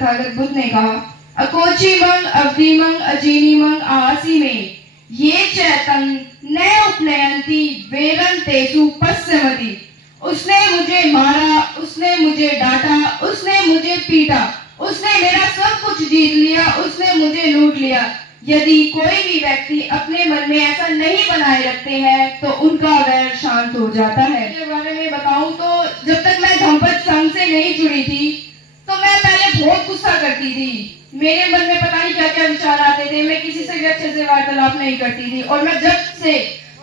तथागत बुद्ध ने कहा, अकोचिमंग अवधिमंग अजीनिमंग आसी में ये चैतन्य न उपनयंती वेरन तेसु पश्चिमति। उसने मुझे मारा, उसने मुझे डांटा, उसने मुझे पीटा, उसने मेरा सब कुछ जीत लिया, उसने मुझे लूट लिया। यदि कोई भी व्यक्ति अपने मन में ऐसा नहीं बनाए रखते हैं तो उनका वैर शांत हो जाता है। इसके बारे में बताऊं तो जब तक मैं धम्मपद संघ से नहीं जुड़ी थी तो मैं पहले बहुत गुस्सा करती थी। मेरे मन में पता नहीं क्या क्या विचार आते थे, मैं किसी से भी अच्छे से वार्तालाप नहीं करती थी। और मैं जब से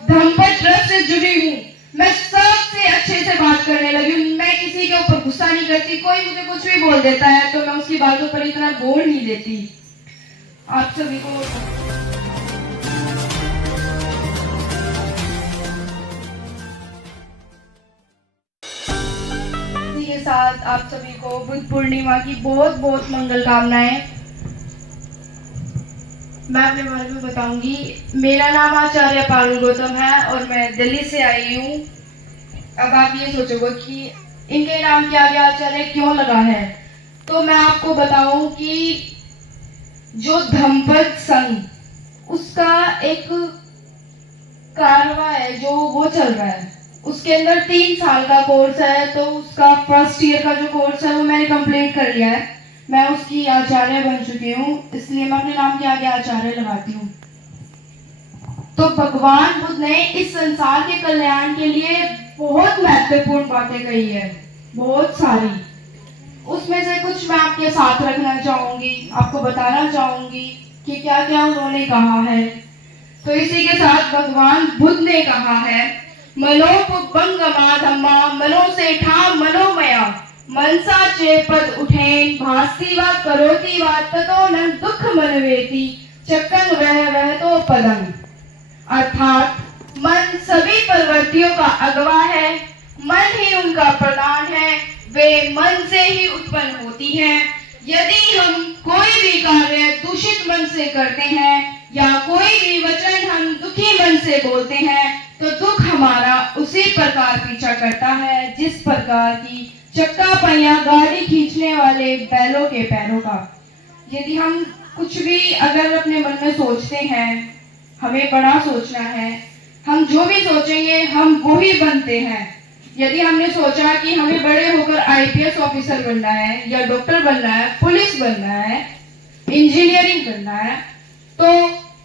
धम्मपद ट्रस्ट से जुड़ी हूँ मैं सबसे अच्छे से बात करने लगी हूँ। मैं किसी के ऊपर गुस्सा नहीं करती, कोई मुझे कुछ भी बोल देता है तो मैं उसकी बातों पर इतना गौर नहीं देती। आप सभी को इसी के साथ आप सभी को बुद्ध पूर्णिमा की बहुत बहुत मंगल कामनाएं। मैं अपने बारे में बताऊंगी। मेरा नाम आचार्य पारुल गौतम है और मैं दिल्ली से आई हूँ। अब आप ये सोचोगे कि इनके नाम के आगे आचार्य क्यों लगा है, तो मैं आपको बताऊं कि जो धम्मपद संघ उसका एक कारवा है जो वो चल रहा है, उसके अंदर 3 साल का कोर्स है। तो उसका फर्स्ट ईयर का जो कोर्स है वो मैंने कंप्लीट कर लिया है। मैं उसकी आचार्य बन चुकी हूँ, इसलिए मैं अपने नाम के आगे आचार्य लगाती हूँ। तो भगवान बुद्ध ने इस संसार के कल्याण के लिए बहुत महत्वपूर्ण बातें कही है, बहुत सारी। उसमें से कुछ मैं आपके साथ रखना चाहूंगी, आपको बताना चाहूंगी कि क्या क्या उन्होंने कहा है। तो इसी के साथ भगवान बुद्ध ने कहा है, मनोपुब्बंगमा धम्मा मनो से ठा मनोमया मनसा चेपद उठेन भास्ति वा करोति वा ततो न दुख मनवेति चक्कन वह तो पदम। अर्थात मन सभी प्रवृत्तियों का अगवा है, मन ही उनका प्रधान है, वे मन से ही उत्पन्न होती हैं। यदि हम कोई भी कार्य दूषित मन से करते हैं या कोई भी वचन हम दुखी मन से बोलते हैं तो दुख हमारा उसी प्रकार पीछा करता है जिस प्रकार की चक्का पहिया गाड़ी खींचने वाले बैलों के पैरों का। यदि हम कुछ भी अगर अपने मन में सोचते हैं, हमें बड़ा सोचना है, हम जो भी सोचेंगे हम वही बनते हैं। यदि हमने सोचा कि हमें बड़े होकर आईपीएस ऑफिसर बनना है या डॉक्टर बनना है, पुलिस बनना है, इंजीनियरिंग करना है, तो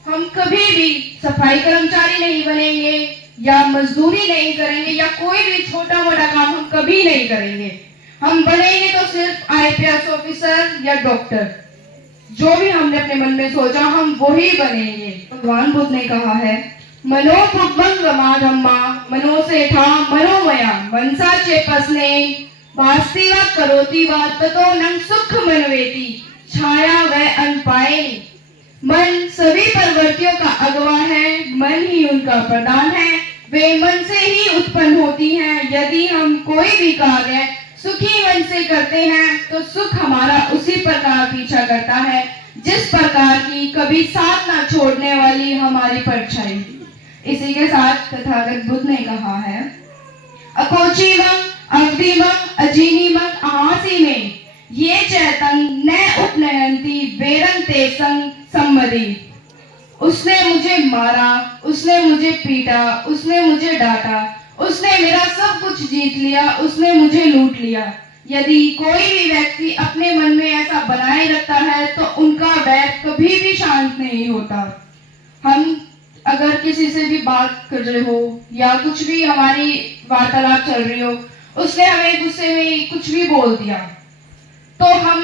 हम कभी भी सफाई कर्मचारी नहीं बनेंगे या मजदूरी नहीं करेंगे या कोई भी छोटा मोटा काम हम कभी नहीं करेंगे। हम बनेंगे तो सिर्फ आईपीएस ऑफिसर या डॉक्टर। जो भी हमने अपने मन में सोचा हम वही बनेंगे। भगवान बुद्ध ने कहा है, मनोपुब्बंगमा धम्मा मनो से ठा मनोमया मनसा चेपस्ने भास्ति वा करोति वा ततो न सुख मनवेति छाया व अनपाए। मन सभी प्रवृत्तियों का अगवा है, मन ही उनका प्रधान है, वे मन से ही उत्पन्न होती हैं। यदि हम कोई भी कार्य सुखी मन से करते हैं तो सुख हमारा उसी प्रकार पीछा करता है जिस प्रकार की कभी साथ ना छोड़ने वाली हमारी परछाई। इसी के साथ तथागत बुद्ध ने कहा है, अकोचिमंग अवधिमंग अजीनिमंग आहासी में ये चैतन्य न उपनयंती वेरन तेसंग सम्मति। उसने मुझे मारा, उसने मुझे पीटा, उसने मुझे डांटा, उसने मेरा सब कुछ जीत लिया, उसने मुझे लूट लिया। यदि कोई भी व्यक्ति अपने मन में ऐसा बनाए रखता है तो उनका वैर कभी भी शांत नहीं होता। हम अगर किसी से भी बात कर रहे हो या कुछ भी हमारी वार्तालाप चल रही हो, उसने हमें गुस्से में कुछ भी बोल दिया तो हम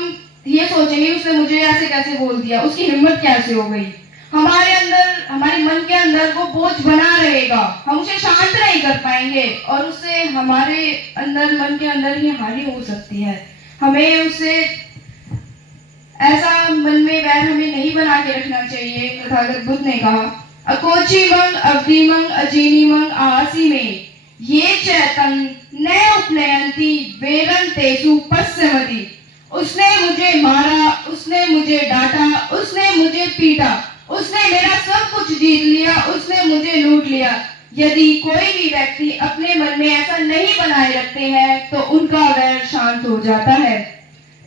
ये सोचेंगे उसने मुझे ऐसे कैसे बोल दिया, उसकी हिम्मत कैसे हो गई। हमारे अंदर, हमारे मन के अंदर वो बोझ बना रहेगा, हम उसे शांत नहीं कर पाएंगे और उससे हमारे अंदर, मन के अंदर ही हानि हो सकती है। हमें उससे ऐसा मन में वैर हमें नहीं बना के रखना चाहिए। तथागत बुद्ध ने कहा, अकोचिमंग अवधिमंग अजीनिमंग आसी में ये चैतन्य न उपनयंती वेरन तेसु पश्चिमति। उसने मुझे मारा, उसने मुझे डांटा, उसने मुझे पीटा, उसने मेरा सब कुछ जीत लिया, उसने मुझे लूट लिया। यदि कोई भी व्यक्ति अपने मन में ऐसा नहीं बनाए रखते हैं तो उनका वैर शांत हो जाता है।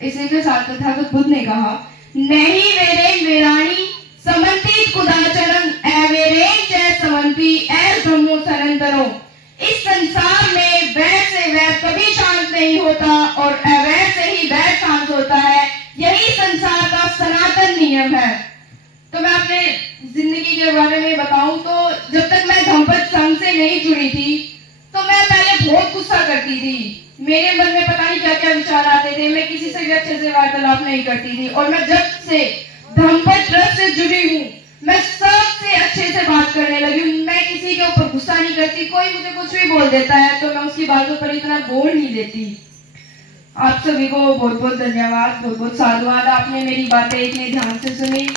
इसी के साथ तथागत खुद ने कहा, नहीं वेरे वेराणी समन्वित कुदाचरण एवेरे जय समन्वी ए ब्रह्मो सनंतरो। इस संसार में वैर से वैर कभी शांत नहीं होता और अवैर से ही वैर शांत होता है। यही संसार का सनातन नियम है। तो मैं अपने जिंदगी के बारे में बताऊं तो जब तक मैं धम्पत संघ से नहीं जुड़ी थी तो मैं पहले बहुत गुस्सा करती थी। मेरे मन में पता नहीं क्या क्या विचार आते थे। मैं किसी से भी अच्छे से वार्तालाप नहीं करती थी। और मैं जब से धम्पत ट्रस्ट से जुड़ी हूँ मैं सबसे अच्छे से बात करने लगी हूँ। मैं किसी के ऊपर गुस्सा नहीं करती। कोई मुझे कुछ भी बोल देता है तो मैं उसकी बातों पर इतना बोल नहीं देती। आप सभी को बहुत बहुत धन्यवाद, बहुत बहुत साधुवाद। आपने मेरी बातें इतने ध्यान से सुनी।